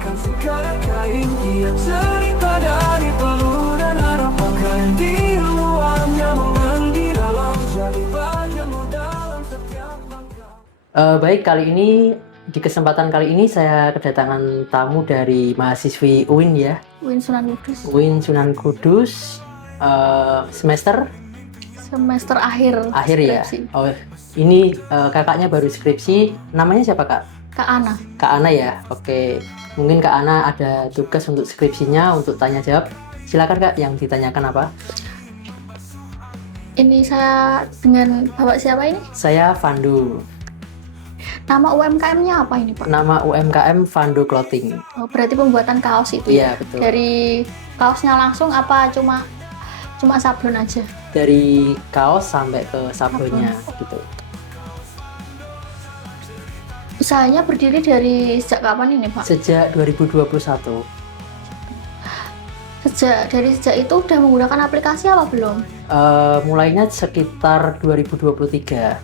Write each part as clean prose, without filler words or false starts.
Akan segala kain dia cerita dari peluh dan harapan di luarnya menggandi dalam jadi bagianmu dalam setiap langkah. Baik, di kesempatan kali ini saya kedatangan tamu dari mahasiswi UIN ya, UIN Sunan Kudus. UIN Sunan Kudus, semester akhir ya. skripsi. Oh, ini kakaknya baru skripsi. Namanya siapa kak? Kak Ana. Kak Ana ya. Oke, mungkin Kak Ana ada tugas untuk skripsinya untuk tanya jawab. Silakan kak, yang ditanyakan apa? Ini saya dengan Bapak siapa ini? Saya Vandu. Nama UMKM-nya apa ini Pak? Nama UMKM Vandu Clothing. Oh, berarti pembuatan kaos itu Iya ya? betul. Dari kaosnya langsung apa cuma sablon aja? Dari kaos sampai ke sabunnya gitu. Usahanya berdiri dari sejak kapan ini Pak? Sejak 2021. Sejak itu udah menggunakan aplikasi apa belum? Mulainya sekitar 2023.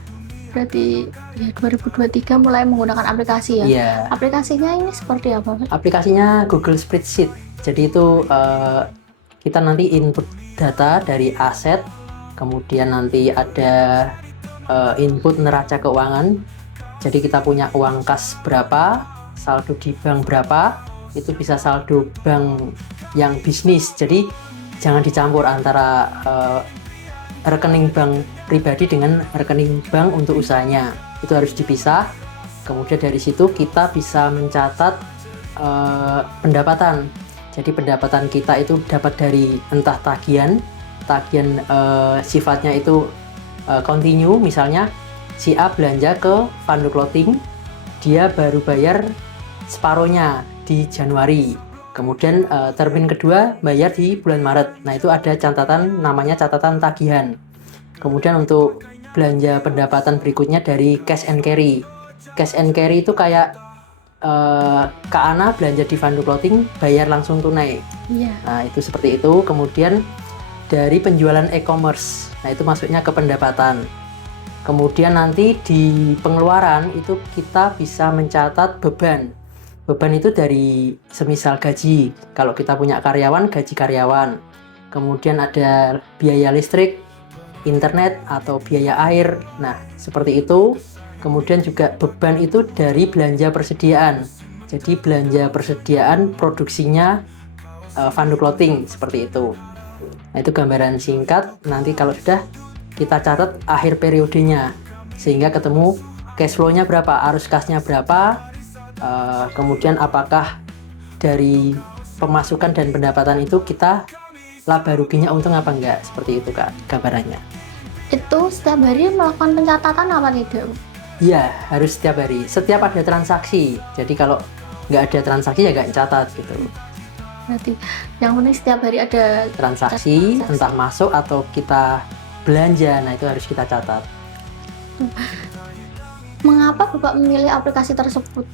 Berarti ya 2023 mulai menggunakan aplikasi ya? Iya. Aplikasinya ini seperti apa Pak? Aplikasinya Google Spreadsheet. Jadi itu kita nanti input data dari aset, kemudian nanti ada input neraca keuangan. Jadi kita punya uang kas berapa, saldo di bank berapa, itu bisa saldo bank yang bisnis. Jadi jangan dicampur antara rekening bank pribadi dengan rekening bank untuk usahanya. Itu harus dipisah. Kemudian dari situ kita bisa mencatat pendapatan. Jadi pendapatan kita itu dapat dari entah tagihan sifatnya itu continue, misalnya si A belanja ke Vandu Clothing, dia baru bayar separohnya di Januari. Kemudian termin kedua bayar di bulan Maret. Nah itu ada catatan namanya catatan tagihan. Kemudian untuk belanja pendapatan berikutnya dari cash and carry. Cash and carry itu kayak Kak Ana belanja di Vandu Clothing bayar langsung tunai. Iya. Nah itu seperti itu. Kemudian dari penjualan e-commerce. Nah itu masuknya ke pendapatan. Kemudian nanti di pengeluaran itu kita bisa mencatat beban. Beban itu dari semisal gaji. Kalau kita punya karyawan, gaji karyawan. Kemudian ada biaya listrik, internet, atau biaya air. Nah, seperti itu. Kemudian juga beban itu dari belanja persediaan. Jadi belanja persediaan produksinya Vandu Clothing, seperti itu. Nah, itu gambaran singkat. Nanti kalau sudah kita catat akhir periodenya. Sehingga ketemu cash flow-nya berapa, arus kasnya berapa, kemudian apakah dari pemasukan dan pendapatan itu kita laba ruginya untung apa enggak, seperti itu kak gambarannya. Itu setiap hari melakukan pencatatan apa tidak? Iya, harus setiap hari, setiap ada transaksi. Jadi kalau nggak ada transaksi ya nggak catat gitu. Berarti yang penting setiap hari ada transaksi, entah masuk atau kita belanja, nah itu harus kita catat. Mengapa Bapak memilih aplikasi tersebut?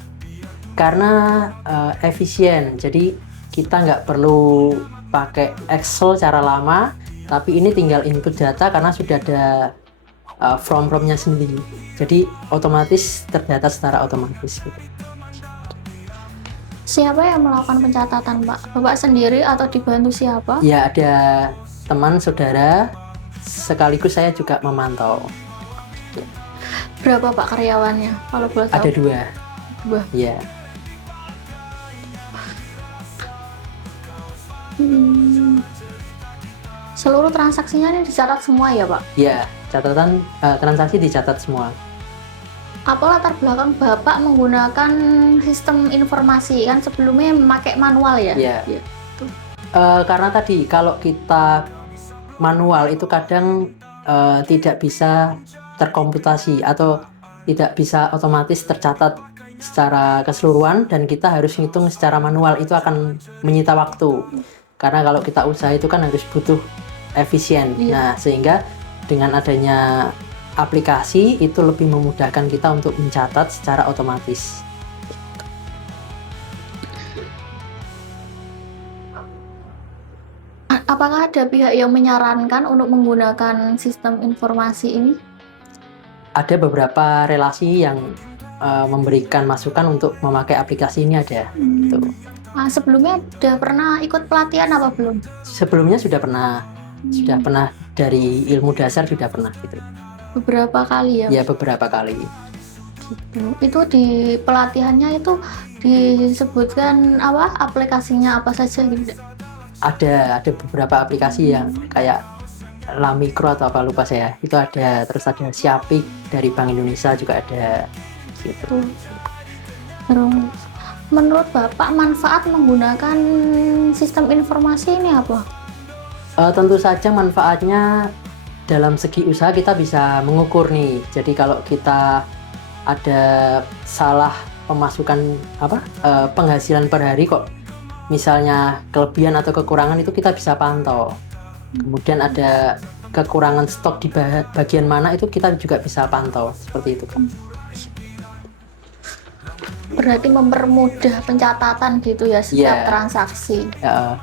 Karena efisien, jadi kita nggak perlu pakai Excel cara lama, tapi ini tinggal input data karena sudah ada from-nya sendiri, jadi otomatis terdata secara otomatis gitu. Siapa yang melakukan pencatatan Pak? Bapak sendiri atau dibantu siapa? Ya ada teman saudara, sekaligus saya juga memantau. Berapa Pak karyawannya kalau boleh tahu? Ada dua. Ya. Seluruh transaksinya ini dicatat semua ya Pak? Ya, catatan transaksi dicatat semua. Apa latar belakang Bapak menggunakan sistem informasi? Kan sebelumnya memakai manual ya? Ya. Ya. Karena tadi kalau kita manual itu kadang tidak bisa terkomputasi atau tidak bisa otomatis tercatat secara keseluruhan, dan kita harus ngitung secara manual, itu akan menyita waktu. Karena kalau kita usaha itu kan harus butuh efisien. Iya. Nah, sehingga dengan adanya aplikasi itu lebih memudahkan kita untuk mencatat secara otomatis. Apakah ada pihak yang menyarankan untuk menggunakan sistem informasi ini? Ada beberapa relasi yang memberikan masukan untuk memakai aplikasi ini ada. Gitu. Nah, sebelumnya udah pernah ikut pelatihan apa belum? Sebelumnya sudah pernah dari ilmu dasar sudah pernah gitu. Beberapa kali ya? Ya beberapa kali. Gitu. Itu di pelatihannya itu disebutkan apa aplikasinya apa saja gitu? Ada beberapa aplikasi yang kayak Lamikro atau apa lupa saya. Itu ada, terus ada Siapik dari Bank Indonesia juga ada gitu. Terus menurut Bapak manfaat menggunakan sistem informasi ini apa? Tentu saja manfaatnya dalam segi usaha kita bisa mengukur nih. Jadi kalau kita ada salah pemasukan penghasilan per hari kok misalnya kelebihan atau kekurangan itu kita bisa pantau. Kemudian ada kekurangan stok di bagian mana itu kita juga bisa pantau seperti itu. Berarti mempermudah pencatatan gitu ya setiap transaksi. Ya.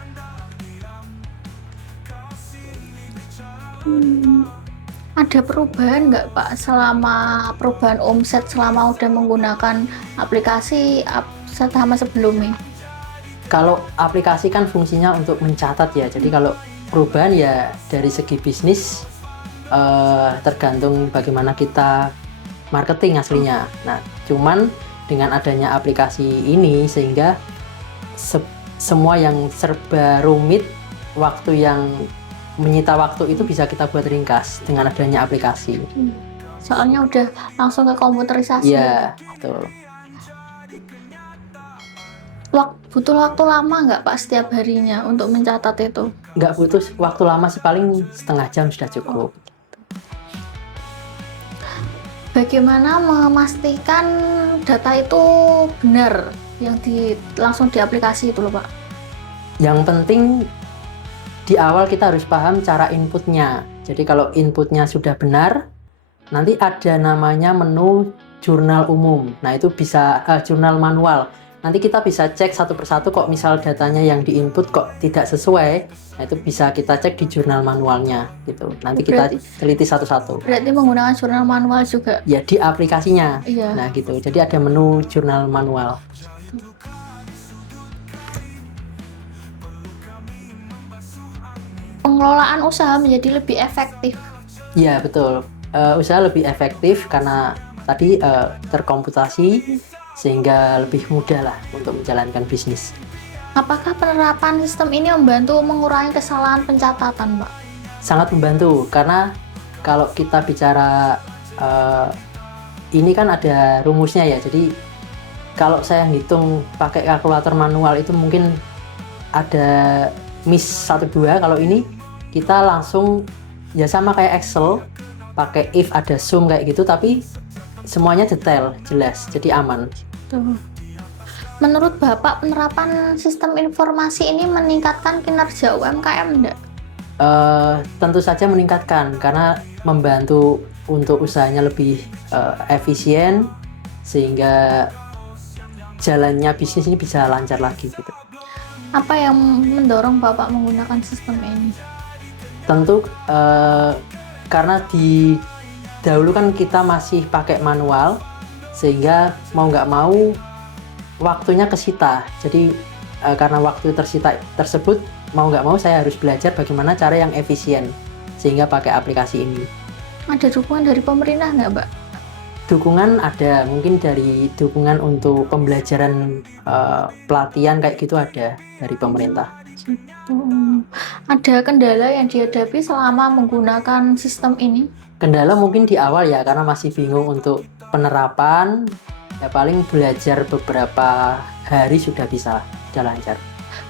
Ada perubahan nggak Pak selama perubahan omset selama udah menggunakan aplikasi sama sebelumnya? Kalau aplikasi kan fungsinya untuk mencatat ya, jadi kalau perubahan ya dari segi bisnis tergantung bagaimana kita marketing aslinya. Nah, cuman dengan adanya aplikasi ini sehingga semua yang serba rumit, waktu yang menyita waktu itu bisa kita buat ringkas dengan adanya aplikasi. Soalnya udah langsung ke komputerisasi. Iya, betul. Butuh waktu lama nggak Pak setiap harinya untuk mencatat itu? Nggak butuh waktu lama sih, paling setengah jam sudah cukup. Bagaimana memastikan data itu benar yang langsung di aplikasi itu loh Pak? Yang penting di awal kita harus paham cara inputnya. Jadi kalau inputnya sudah benar, nanti ada namanya menu jurnal umum. Nah itu bisa jurnal manual. Nanti kita bisa cek satu persatu kok misal datanya yang diinput kok tidak sesuai. Nah itu bisa kita cek di jurnal manualnya gitu. Nanti kita teliti satu-satu. Berarti menggunakan jurnal manual juga? Ya di aplikasinya. Iya. Nah gitu. Jadi ada menu jurnal manual. Pengelolaan usaha menjadi lebih efektif. Iya betul. Usaha lebih efektif karena tadi terkomputasi sehingga lebih mudah lah untuk menjalankan bisnis. Apakah penerapan sistem ini membantu mengurangi kesalahan pencatatan, Pak? Sangat membantu karena kalau kita bicara ini kan ada rumusnya ya. Jadi kalau saya hitung pakai kalkulator manual itu mungkin ada miss 1-2. Kalau ini kita langsung ya sama kayak Excel, pakai if ada sum kayak gitu, tapi semuanya detail, jelas, jadi aman. Menurut Bapak, penerapan sistem informasi ini meningkatkan kinerja UMKM enggak? Tentu saja meningkatkan, karena membantu untuk usahanya lebih efisien, sehingga jalannya bisnis ini bisa lancar lagi gitu. Apa yang mendorong Bapak menggunakan sistem ini? Tentu karena dahulu kan kita masih pakai manual, sehingga mau nggak mau waktunya kesita. Jadi karena waktu tersita tersebut, mau nggak mau saya harus belajar bagaimana cara yang efisien sehingga pakai aplikasi ini. Ada dukungan dari pemerintah nggak, Mbak? Dukungan ada, mungkin dari dukungan untuk pembelajaran pelatihan kayak gitu ada dari pemerintah. Ada kendala yang dihadapi selama menggunakan sistem ini? Kendala mungkin di awal ya, karena masih bingung untuk penerapan, ya paling belajar beberapa hari sudah lancar.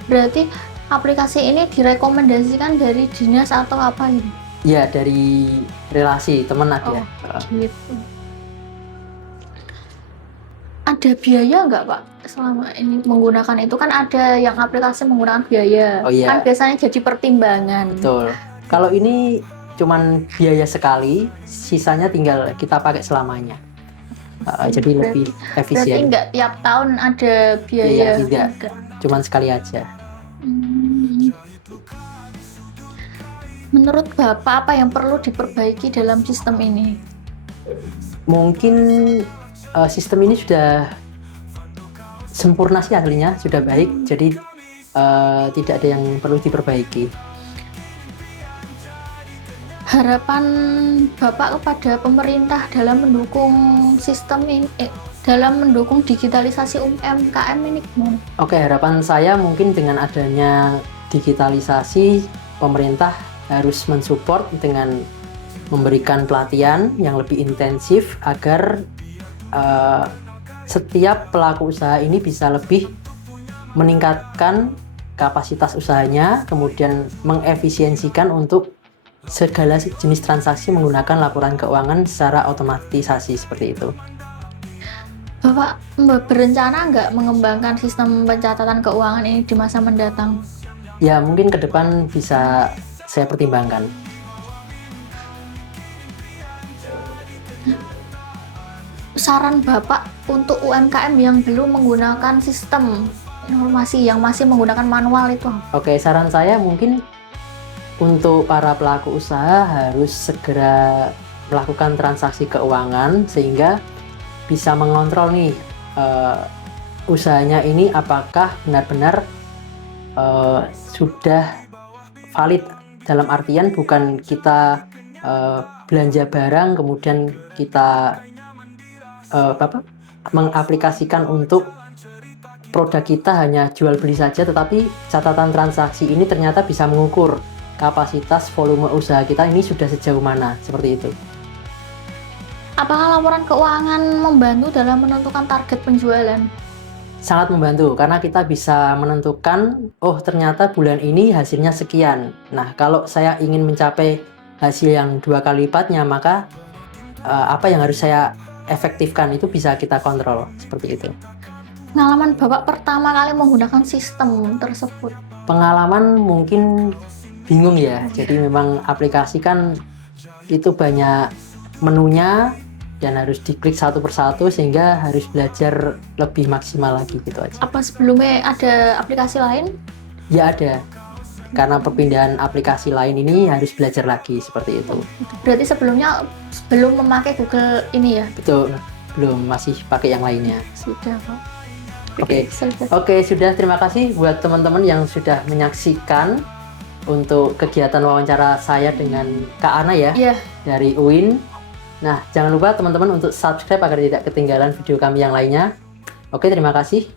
Berarti aplikasi ini direkomendasikan dari dinas atau apa ini? Ya, dari relasi teman ada. Gitu. Ada biaya nggak Pak selama ini menggunakan itu? Kan ada yang aplikasi menggunakan biaya. Oh, iya. Kan biasanya jadi pertimbangan. Betul. Kalau ini cuman biaya sekali, sisanya tinggal kita pakai selamanya. Jadi lebih efisien. Berarti nggak tiap tahun ada biaya? Iya, tidak. Cuman sekali aja. Menurut Bapak, apa yang perlu diperbaiki dalam sistem ini? Mungkin sistem ini sudah sempurna sih hasilnya, sudah baik, jadi tidak ada yang perlu diperbaiki. Harapan Bapak kepada pemerintah dalam mendukung sistem ini, dalam mendukung digitalisasi UMKM ini gimana? Oke, harapan saya mungkin dengan adanya digitalisasi, pemerintah harus mensupport dengan memberikan pelatihan yang lebih intensif agar setiap pelaku usaha ini bisa lebih meningkatkan kapasitas usahanya, kemudian mengefisiensikan untuk segala jenis transaksi menggunakan laporan keuangan secara otomatisasi seperti itu. Bapak berencana nggak mengembangkan sistem pencatatan keuangan ini di masa mendatang? Ya, mungkin ke depan bisa saya pertimbangkan. Saran Bapak untuk UMKM yang belum menggunakan sistem informasi, yang masih menggunakan manual itu? Oke, saran saya mungkin untuk para pelaku usaha harus segera melakukan transaksi keuangan sehingga bisa mengontrol nih usahanya ini apakah benar-benar sudah valid, dalam artian bukan kita belanja barang kemudian kita mengaplikasikan untuk produk kita hanya jual beli saja, tetapi catatan transaksi ini ternyata bisa mengukur kapasitas volume usaha kita ini sudah sejauh mana, seperti itu. Apakah laporan keuangan membantu dalam menentukan target penjualan? Sangat membantu karena kita bisa menentukan, oh ternyata bulan ini hasilnya sekian. Nah, kalau saya ingin mencapai hasil yang 2 kali lipatnya, maka apa yang harus saya efektifkan itu bisa kita kontrol, seperti itu. Pengalaman Bapak pertama kali menggunakan sistem tersebut? Pengalaman mungkin bingung ya, jadi memang aplikasi kan itu banyak menunya dan harus diklik satu persatu sehingga harus belajar lebih maksimal lagi gitu aja. Apa sebelumnya ada aplikasi lain? Ya ada, karena perpindahan aplikasi lain ini harus belajar lagi seperti itu. Berarti sebelumnya belum memakai Google ini ya? Betul, belum, masih pakai yang lainnya. Sudah Pak. Oke, sudah. Terima kasih buat teman-teman yang sudah menyaksikan untuk kegiatan wawancara saya dengan Kak Ana ya, dari UIN. Nah, jangan lupa teman-teman untuk subscribe agar tidak ketinggalan video kami yang lainnya. Oke, terima kasih.